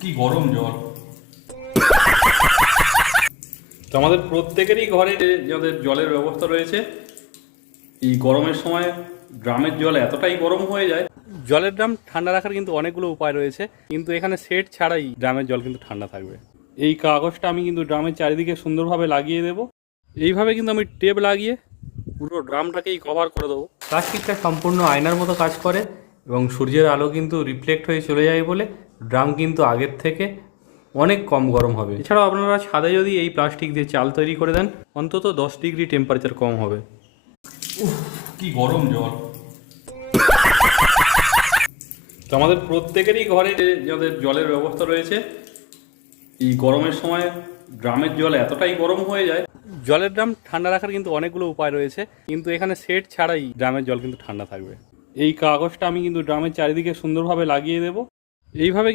কি গরম জল। তো আমাদের প্রত্যেকেরই ঘরে যাদের জলের ব্যবস্থা রয়েছে, এই গরমের সময় ড্রামের জল এতটাই গরম হয়ে যায়। জলের ড্রাম ঠান্ডা রাখার কিন্তু অনেকগুলো উপায় রয়েছে, কিন্তু এখানে সেট ছাড়াই ড্রামের জল কিন্তু ঠান্ডা থাকবে। এই কাগজটা আমি কিন্তু ড্রামের চারিদিকে সুন্দরভাবে লাগিয়ে দেব। এইভাবে কিন্তু আমি টেপ লাগিয়ে পুরো ড্রামটাকেই কভার করে দেবো। প্লাস্টিকটা সম্পূর্ণ আয়নার মতো কাজ করে এবং সূর্যের আলো কিন্তু রিফ্লেক্ট হয়ে চলে যায় বলে ড্রাম কিন্তু আগের থেকে অনেক কম গরম হবে। এছাড়াও আপনারা ছাদে যদি এই প্লাস্টিক দিয়ে চাল তৈরি করে দেন, অন্তত 10 ডিগ্রি টেম্পারেচার কম হবে। কি গরম জল। তো আমাদের প্রত্যেকেরই ঘরে যাদের জলের ব্যবস্থা রয়েছে, এই গরমের সময় ড্রামের জল এতটাই গরম হয়ে যায়। জলের ড্রাম ঠান্ডা রাখার কিন্তু অনেকগুলো উপায় রয়েছে, কিন্তু এখানে সেট ছাড়াই ড্রামের জল কিন্তু ঠান্ডা থাকবে। এই কাগজটা আমি কিন্তু ড্রামের চারিদিকে সুন্দরভাবে লাগিয়ে দেব। এইভাবে